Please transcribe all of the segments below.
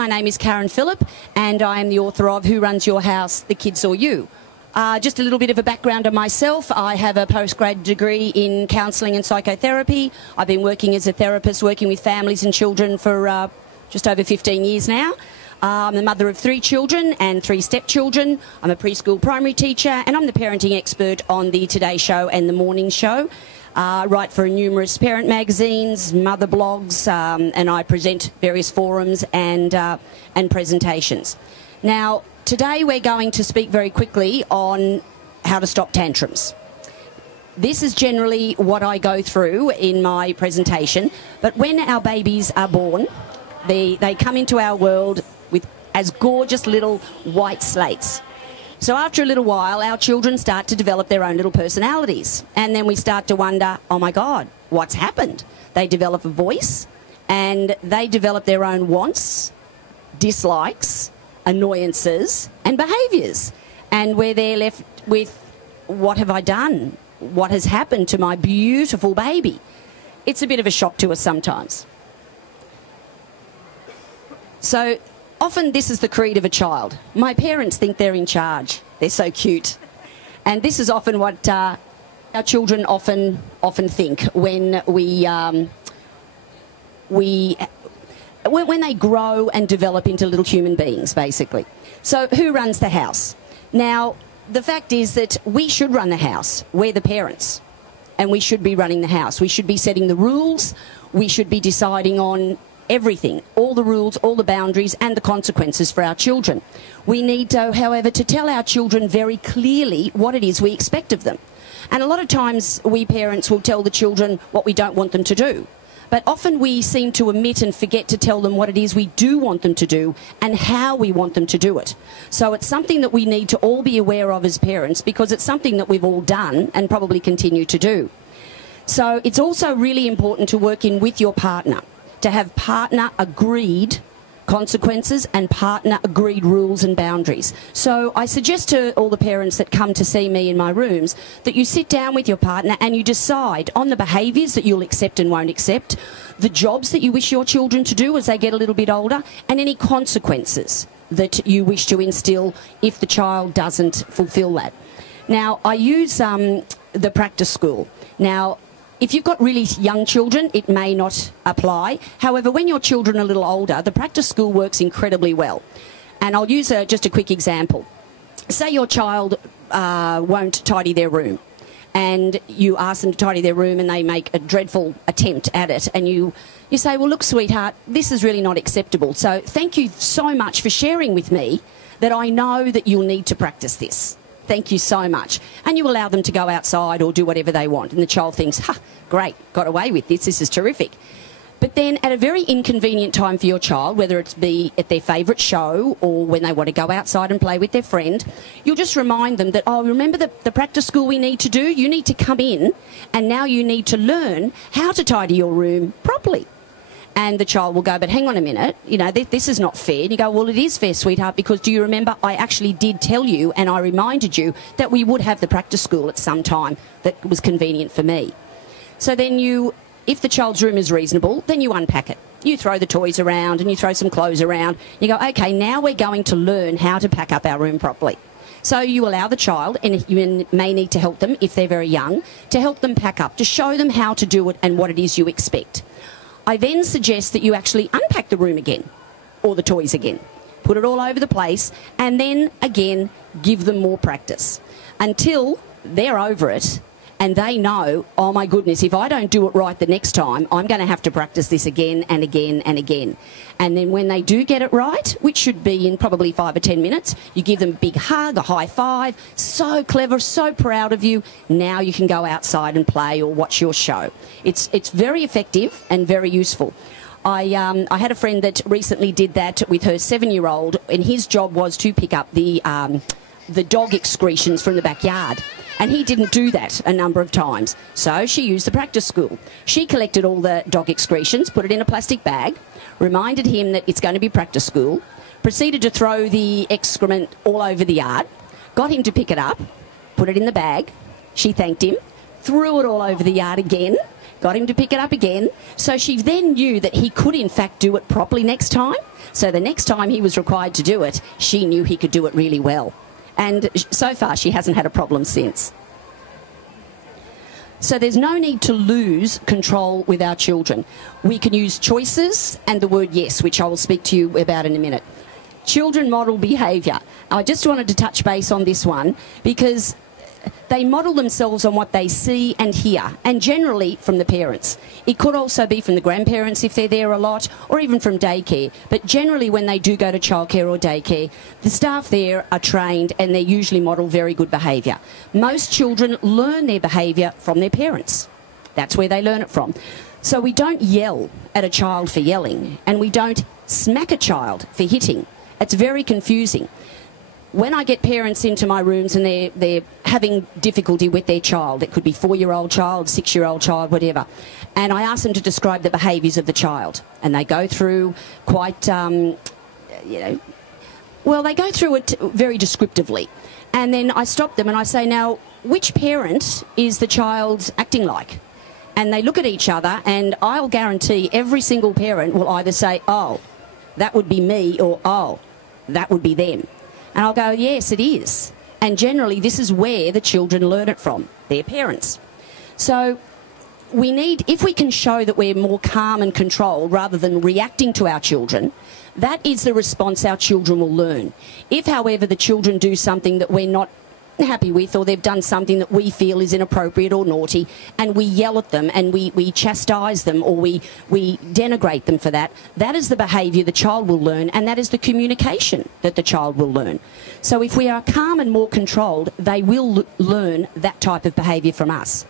My name is Karen Phillip, and I am the author of Who Runs Your House, The Kids or You? Just a little bit of a background on myself. I have a postgrad degree in counselling and psychotherapy. I've been working as a therapist, working with families and children for just over 15 years now. I'm the mother of 3 children and 3 stepchildren. I'm a preschool primary teacher, and I'm the parenting expert on the Today Show and the Morning Show. I write for numerous parent magazines, mother blogs, and I present various forums and presentations. Now, today we're going to speak very quickly on how to stop tantrums. This is generally what I go through in my presentation, but when our babies are born, they come into our world with as gorgeous little white slates. So after a little while, our children start to develop their own little personalities. And then we start to wonder, oh my God, what's happened? They develop a voice and they develop their own wants, dislikes, annoyances and behaviours. And we're there left with, what have I done? What has happened to my beautiful baby? It's a bit of a shock to us sometimes. So often this is the creed of a child. My parents think they're in charge. They're so cute. And this is often what our children often think when when they grow and develop into little human beings, basically. So who runs the house? Now, the fact is that we should run the house. We're the parents, and we should be running the house. We should be setting the rules. We should be deciding on everything, all the rules, all the boundaries and the consequences for our children. We need, however, to tell our children very clearly what it is we expect of them. And a lot of times we parents will tell the children what we don't want them to do. But often we seem to omit and forget to tell them what it is we do want them to do and how we want them to do it. So it's something that we need to all be aware of as parents, because it's something that we've all done and probably continue to do. So it's also really important to work in with your partner, to have partner-agreed consequences and partner-agreed rules and boundaries. So I suggest to all the parents that come to see me in my rooms that you sit down with your partner and you decide on the behaviours that you'll accept and won't accept, the jobs that you wish your children to do as they get a little bit older, and any consequences that you wish to instill if the child doesn't fulfil that. Now, I use the practice school. Now, if you've got really young children, it may not apply. However, when your children are a little older, the practice school works incredibly well. And I'll use just a quick example. Say your child won't tidy their room, and you ask them to tidy their room and they make a dreadful attempt at it, and you say, well, look, sweetheart, this is really not acceptable. So thank you so much for sharing with me that I know that you'll need to practice this. Thank you so much. And you allow them to go outside or do whatever they want. And the child thinks, ha, great, got away with this, this is terrific. But then at a very inconvenient time for your child, whether it's be at their favourite show or when they want to go outside and play with their friend, you'll just remind them that, oh, remember the practice school we need to do? You need to come in and now you need to learn how to tidy your room properly. And the child will go, but hang on a minute, you know, this is not fair. And you go, well, it is fair, sweetheart, because do you remember I actually did tell you and I reminded you that we would have the practice school at some time that was convenient for me. So then if the child's room is reasonable, then you unpack it. You throw the toys around and you throw some clothes around. You go, okay, now we're going to learn how to pack up our room properly. So you allow the child, and you may need to help them if they're very young, to help them pack up, to show them how to do it and what it is you expect. I then suggest that you actually unpack the room again, or the toys again. Put it all over the place, and then, again, give them more practice until they're over it and they know, oh my goodness, if I don't do it right the next time, I'm going to have to practice this again and again and again. And then when they do get it right, which should be in probably 5 or 10 minutes, you give them a big hug, a high five, so clever, so proud of you. Now you can go outside and play or watch your show. It's very effective and very useful. I had a friend that recently did that with her 7-year-old, and his job was to pick up the dog excretions from the backyard. And he didn't do that a number of times. So she used the practice school. She collected all the dog excretions, put it in a plastic bag, reminded him that it's going to be practice school, proceeded to throw the excrement all over the yard, got him to pick it up, put it in the bag. She thanked him, threw it all over the yard again, got him to pick it up again. So she then knew that he could in fact do it properly next time. So the next time he was required to do it, she knew he could do it really well. And so far she hasn't had a problem since. So there's no need to lose control with our children. We can use choices and the word yes, which I will speak to you about in a minute. Children model behaviour. I just wanted to touch base on this one because they model themselves on what they see and hear, and generally from the parents. It could also be from the grandparents if they're there a lot, or even from daycare. But generally when they do go to childcare or daycare, the staff there are trained and they usually model very good behaviour. Most children learn their behaviour from their parents. That's where they learn it from. So we don't yell at a child for yelling, and we don't smack a child for hitting. It's very confusing. When I get parents into my rooms and they're having difficulty with their child, it could be 4-year-old child, 6-year-old child, whatever, and I ask them to describe the behaviours of the child, and they go through quite, they go through it very descriptively, and then I stop them and I say, now, which parent is the child acting like? And they look at each other, and I'll guarantee every single parent will either say, oh, that would be me, or oh, that would be them. And I'll go, yes, it is. And generally, this is where the children learn it from, their parents. So we need, if we can show that we're more calm and controlled rather than reacting to our children, that is the response our children will learn. If, however, the children do something that we're not happy with, or they've done something that we feel is inappropriate or naughty, and we yell at them and we chastise them, or we denigrate them for that, that is the behaviour the child will learn, and that is the communication that the child will learn. So if we are calm and more controlled, they will learn that type of behaviour from us.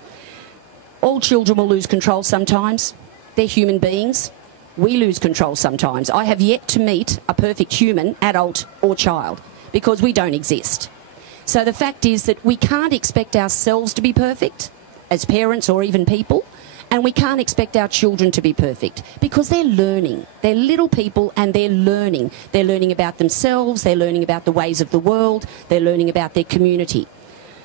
All children will lose control sometimes. They're human beings. We lose control sometimes. I have yet to meet a perfect human, adult or child, because we don't exist. So the fact is that we can't expect ourselves to be perfect as parents or even people, and we can't expect our children to be perfect because they're learning. They're little people and they're learning. They're learning about themselves, they're learning about the ways of the world, they're learning about their community.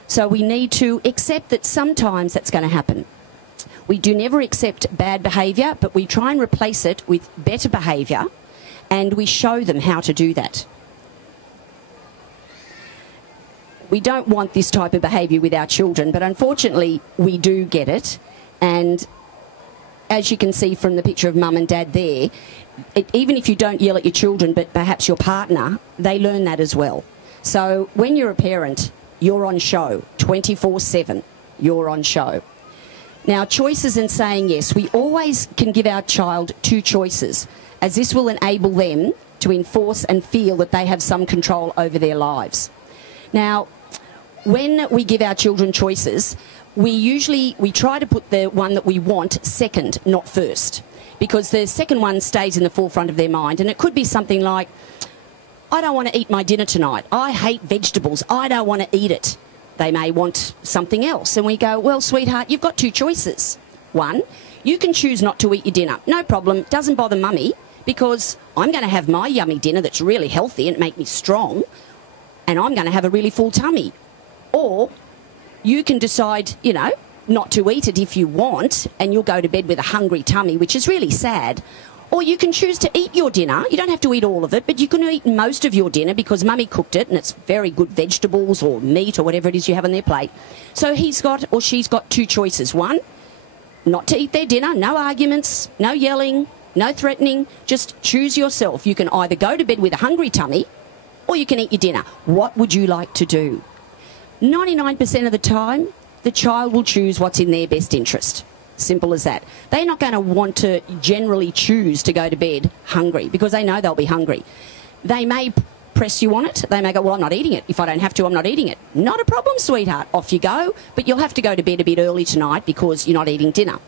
So we need to accept that sometimes that's going to happen. We do never accept bad behaviour, but we try and replace it with better behaviour, and we show them how to do that. We don't want this type of behaviour with our children, but unfortunately we do get it. And as you can see from the picture of mum and dad there, even if you don't yell at your children, but perhaps your partner, they learn that as well. So when you're a parent, you're on show 24/7. You're on show. Now, choices and saying yes. We always can give our child 2 choices, as this will enable them to enforce and feel that they have some control over their lives. Now, when we give our children choices, we try to put the one that we want second, not first, because the second one stays in the forefront of their mind. And it could be something like, I don't want to eat my dinner tonight. I hate vegetables. I don't want to eat it. They may want something else. And we go, well, sweetheart, you've got 2 choices. One, you can choose not to eat your dinner. No problem. Doesn't bother mummy, because I'm going to have my yummy dinner that's really healthy and make me strong, and I'm going to have a really full tummy. Or you can decide, you know, not to eat it if you want, and you'll go to bed with a hungry tummy, which is really sad. Or you can choose to eat your dinner. You don't have to eat all of it, but you can eat most of your dinner because mummy cooked it and it's very good vegetables or meat or whatever it is you have on their plate. So he's got or she's got 2 choices. One, not to eat their dinner, no arguments, no yelling, no threatening. Just choose yourself. You can either go to bed with a hungry tummy or you can eat your dinner. What would you like to do? 99% of the time, the child will choose what's in their best interest. Simple as that. They're not going to want to generally choose to go to bed hungry because they know they'll be hungry. They may press you on it. They may go, well, I'm not eating it. If I don't have to, I'm not eating it. Not a problem, sweetheart. Off you go. But you'll have to go to bed a bit early tonight because you're not eating dinner.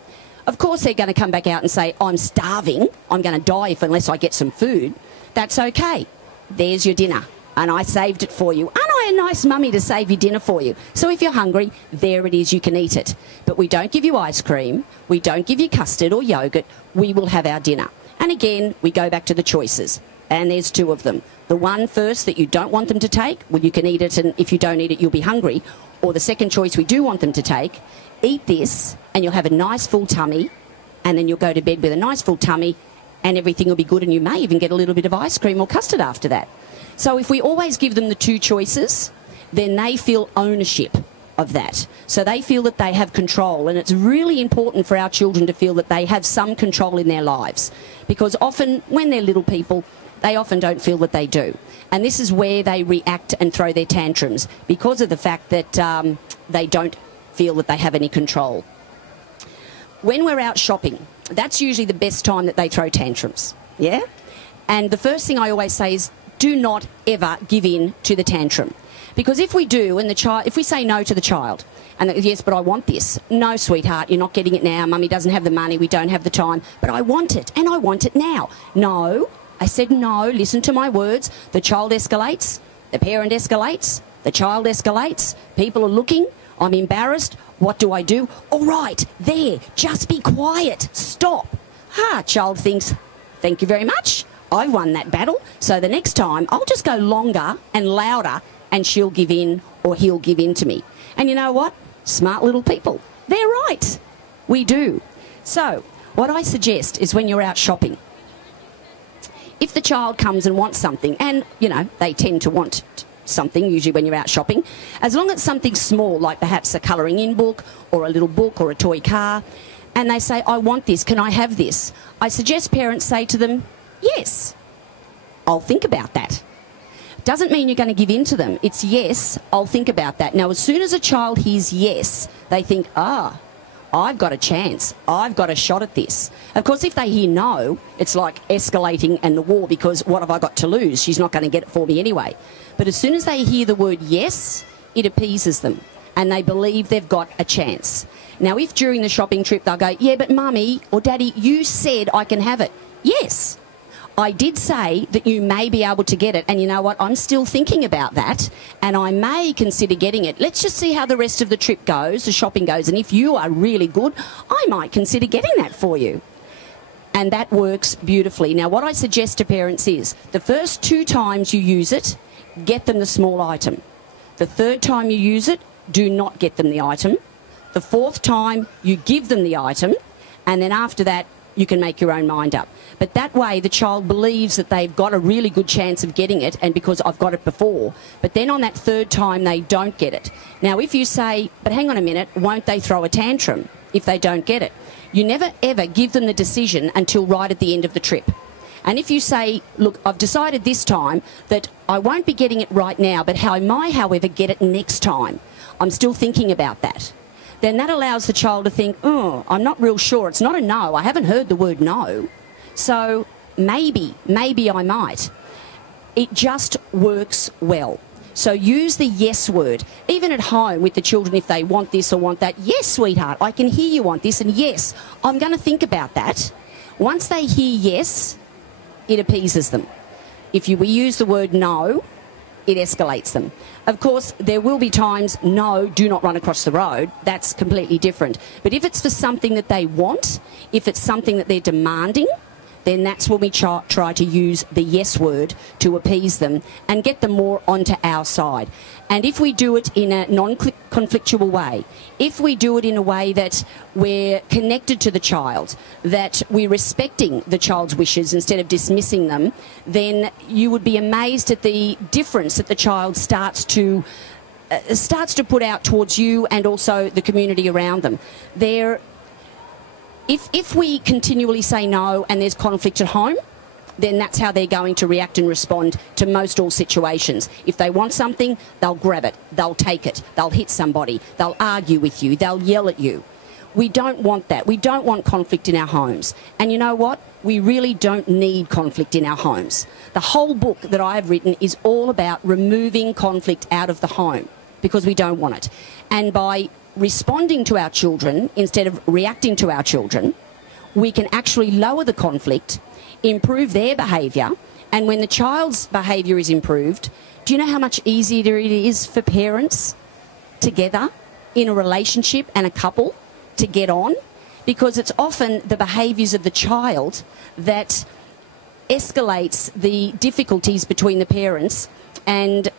Of course, they're going to come back out and say, I'm starving. I'm going to die unless I get some food. That's okay. There's your dinner. And I saved it for you. Aren't I a nice mummy to save your dinner for you? So if you're hungry, there it is, you can eat it. But we don't give you ice cream. We don't give you custard or yogurt. We will have our dinner. And again, we go back to the choices. And there's 2 of them. The one first that you don't want them to take, well, you can eat it, and if you don't eat it, you'll be hungry. or the second choice we do want them to take, eat this and you'll have a nice full tummy, and then you'll go to bed with a nice full tummy and everything will be good, and you may even get a little bit of ice cream or custard after that. So if we always give them the two choices, then they feel ownership of that. So they feel that they have control, and it's really important for our children to feel that they have some control in their lives, because often when they're little people, they often don't feel that they do. And this is where they react and throw their tantrums, because of the fact that they don't feel that they have any control. When we're out shopping, that's usually the best time that they throw tantrums, yeah? And the first thing I always say is, do not ever give in to the tantrum. Because if we do, and if we say no to the child, and yes, but I want this. No, sweetheart, you're not getting it now. Mummy doesn't have the money. We don't have the time. But I want it, and I want it now. No, I said no. Listen to my words. The child escalates. The parent escalates. The child escalates. People are looking. I'm embarrassed. What do I do? All right, there. Just be quiet. Stop. Child thinks, thank you very much. I've won that battle. So the next time, I'll just go longer and louder, and she'll give in or he'll give in to me. And you know what? Smart little people. They're right. We do. So what I suggest is, when you're out shopping, if the child comes and wants something, and, you know, they tend to want something usually when you're out shopping, as long as it's something small, like perhaps a colouring in book or a little book or a toy car, and they say, I want this, can I have this? I suggest parents say to them, yes, I'll think about that. Doesn't mean you're going to give in to them. It's yes, I'll think about that. Now, as soon as a child hears yes, they think, I've got a chance. I've got a shot at this. Of course, if they hear no, it's like escalating and the war, because what have I got to lose? She's not going to get it for me anyway. But as soon as they hear the word yes, it appeases them, and they believe they've got a chance. Now, if during the shopping trip they'll go, yeah, but Mummy or Daddy, you said I can have it. Yes. I did say that you may be able to get it, and you know what, I'm still thinking about that, and I may consider getting it. Let's just see how the rest of the trip goes, the shopping goes, and if you are really good, I might consider getting that for you. And that works beautifully. Now, what I suggest to parents is, the first 2 times you use it, get them the small item. The 3rd time you use it, do not get them the item. The 4th time, you give them the item, and then after that, you can make your own mind up. But that way the child believes that they've got a really good chance of getting it, and because I've got it before. But then on that 3rd time they don't get it. Now if you say, but hang on a minute, won't they throw a tantrum if they don't get it? You never ever give them the decision until right at the end of the trip. And if you say, look, I've decided this time that I won't be getting it right now, but how I might, however, get it next time. I'm still thinking about that. Then that allows the child to think, oh, I'm not real sure. It's not a no. I haven't heard the word no. So maybe I might. It just works well. So use the yes word. Even at home with the children, if they want this or want that, yes, sweetheart, I can hear you want this, and yes, I'm going to think about that. Once they hear yes, it appeases them. If we use the word no, it escalates them. Of course, there will be times, no, do not run across the road. That's completely different. But if it's for something that they want, if it's something that they're demanding, then that's when we try to use the yes word to appease them and get them more onto our side. And if we do it in a non-conflictual way, if we do it in a way that we're connected to the child, that we're respecting the child's wishes instead of dismissing them, then you would be amazed at the difference that the child starts to put out towards you and also the community around them. If we continually say no and there's conflict at home, then that's how they're going to react and respond to most all situations. If they want something, they'll grab it, they'll take it, they'll hit somebody, they'll argue with you, they'll yell at you. We don't want that. We don't want conflict in our homes. And you know what? We really don't need conflict in our homes. The whole book that I have written is all about removing conflict out of the home, because we don't want it. And by responding to our children instead of reacting to our children, we can actually lower the conflict, improve their behaviour, and when the child's behaviour is improved, do you know how much easier it is for parents together in a relationship and a couple to get on? Because it's often the behaviours of the child that escalates the difficulties between the parents, and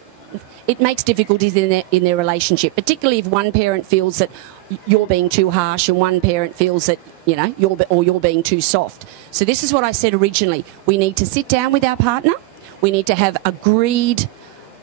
it makes difficulties in their relationship, particularly if one parent feels that you're being too harsh and one parent feels that, you know, you're being too soft. So this is what I said originally. We need to sit down with our partner. We need to have agreed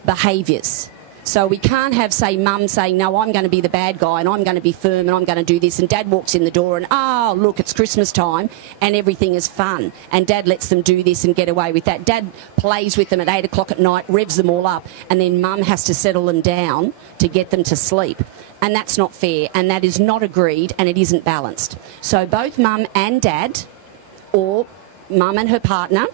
behaviours. So we can't have, say, mum saying, no, I'm going to be the bad guy and I'm going to be firm and I'm going to do this, and dad walks in the door and, oh, look, it's Christmas time and everything is fun, and dad lets them do this and get away with that. Dad plays with them at 8 o'clock at night, revs them all up, and then mum has to settle them down to get them to sleep. And that's not fair, and that is not agreed, and it isn't balanced. So both mum and dad, or mum and her partner,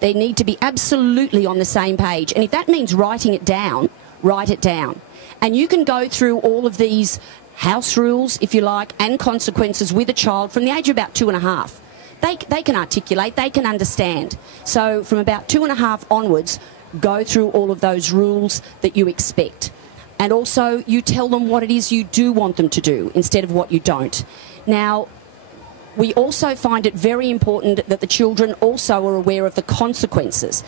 they need to be absolutely on the same page. And if that means writing it down, write it down. And you can go through all of these house rules, if you like, and consequences with a child from the age of about 2.5. They can articulate, they can understand. So from about 2.5 onwards, go through all of those rules that you expect. And also you tell them what it is you do want them to do instead of what you don't. Now, we also find it very important that the children also are aware of the consequences.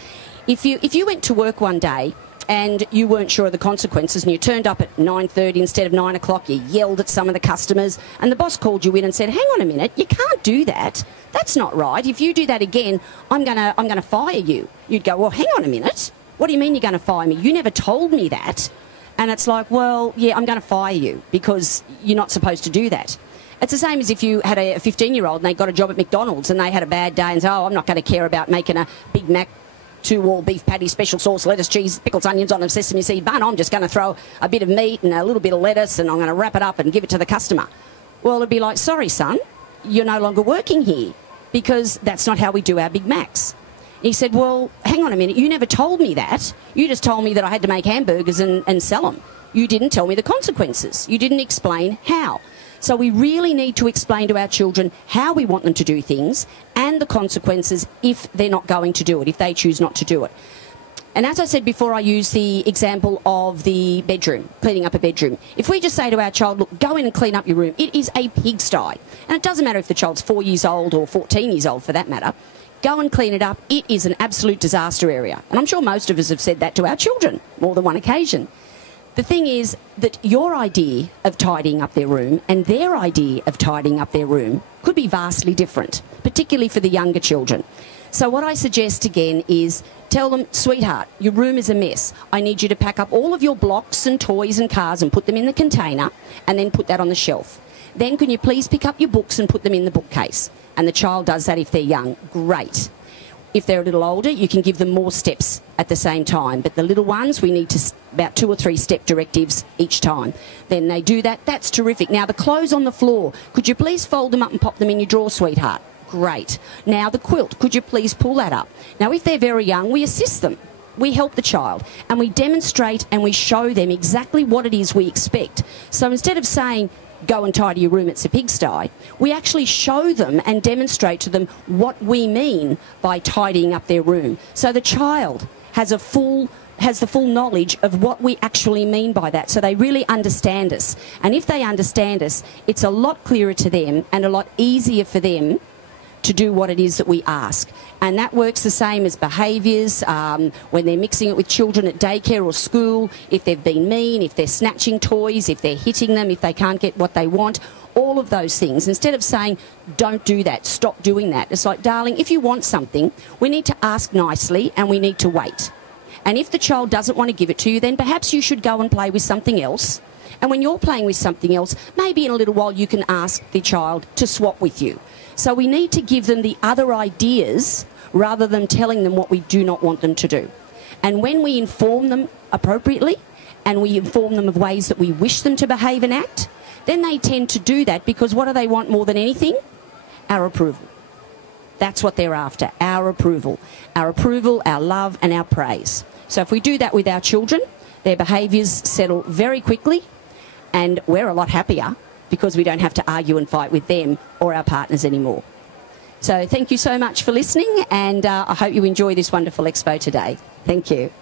If you went to work one day and you weren't sure of the consequences and you turned up at 9:30 instead of 9 o'clock, you yelled at some of the customers and the boss called you in and said, hang on a minute, you can't do that. That's not right. If you do that again, I'm gonna fire you. You'd go, well, hang on a minute. What do you mean you're going to fire me? You never told me that. And it's like, well, yeah, I'm going to fire you because you're not supposed to do that. It's the same as if you had a 15-year-old and they got a job at McDonald's and they had a bad day and said, oh, I'm not going to care about making a Big Mac, 2 all-beef patty, special sauce, lettuce, cheese, pickles, onions on a sesame seed bun. I'm just going to throw a bit of meat and a little bit of lettuce and I'm going to wrap it up and give it to the customer. Well, it'd be like, sorry, son, you're no longer working here because that's not how we do our Big Macs. He said, well, hang on a minute, you never told me that. You just told me that I had to make hamburgers and sell them. You didn't tell me the consequences. You didn't explain how. So we really need to explain to our children how we want them to do things and the consequences if they're not going to do it, if they choose not to do it. And as I said before, I use the example of the bedroom, cleaning up a bedroom. If we just say to our child, look, go in and clean up your room, it is a pigsty. And it doesn't matter if the child's 4 years old or 14 years old for that matter. Go and clean it up. It is an absolute disaster area. And I'm sure most of us have said that to our children more than one occasion. The thing is that your idea of tidying up their room and their idea of tidying up their room could be vastly different, particularly for the younger children. So what I suggest again is tell them, sweetheart, your room is a mess. I need you to pack up all of your blocks and toys and cars and put them in the container and then put that on the shelf. Then can you please pick up your books and put them in the bookcase? And the child does that if they're young. Great. If they're a little older, you can give them more steps at the same time. But the little ones, we need to about 2 or 3 step directives each time. Then they do that. That's terrific. Now, the clothes on the floor, could you please fold them up and pop them in your drawer, sweetheart? Great. Now, the quilt, could you please pull that up? Now, if they're very young, we assist them. We help the child and we demonstrate and we show them exactly what it is we expect. So instead of saying, go and tidy your room, it's a pigsty, we actually show them and demonstrate to them what we mean by tidying up their room. So the child has the full knowledge of what we actually mean by that, so they really understand us. And if they understand us, it's a lot clearer to them and a lot easier for them to do what it is that we ask. And that works the same as behaviours, when they're mixing it with children at daycare or school, if they've been mean, if they're snatching toys, if they're hitting them, if they can't get what they want, all of those things. Instead of saying, don't do that, stop doing that. It's like, darling, if you want something, we need to ask nicely and we need to wait. And if the child doesn't want to give it to you, then perhaps you should go and play with something else. And when you're playing with something else, maybe in a little while you can ask the child to swap with you. So we need to give them the other ideas rather than telling them what we do not want them to do. And when we inform them appropriately and we inform them of ways that we wish them to behave and act, then they tend to do that because what do they want more than anything? Our approval. That's what they're after, our approval. Our approval, our love and our praise. So if we do that with our children, their behaviours settle very quickly and we're a lot happier because we don't have to argue and fight with them or our partners anymore. So thank you so much for listening and I hope you enjoy this wonderful expo today. Thank you.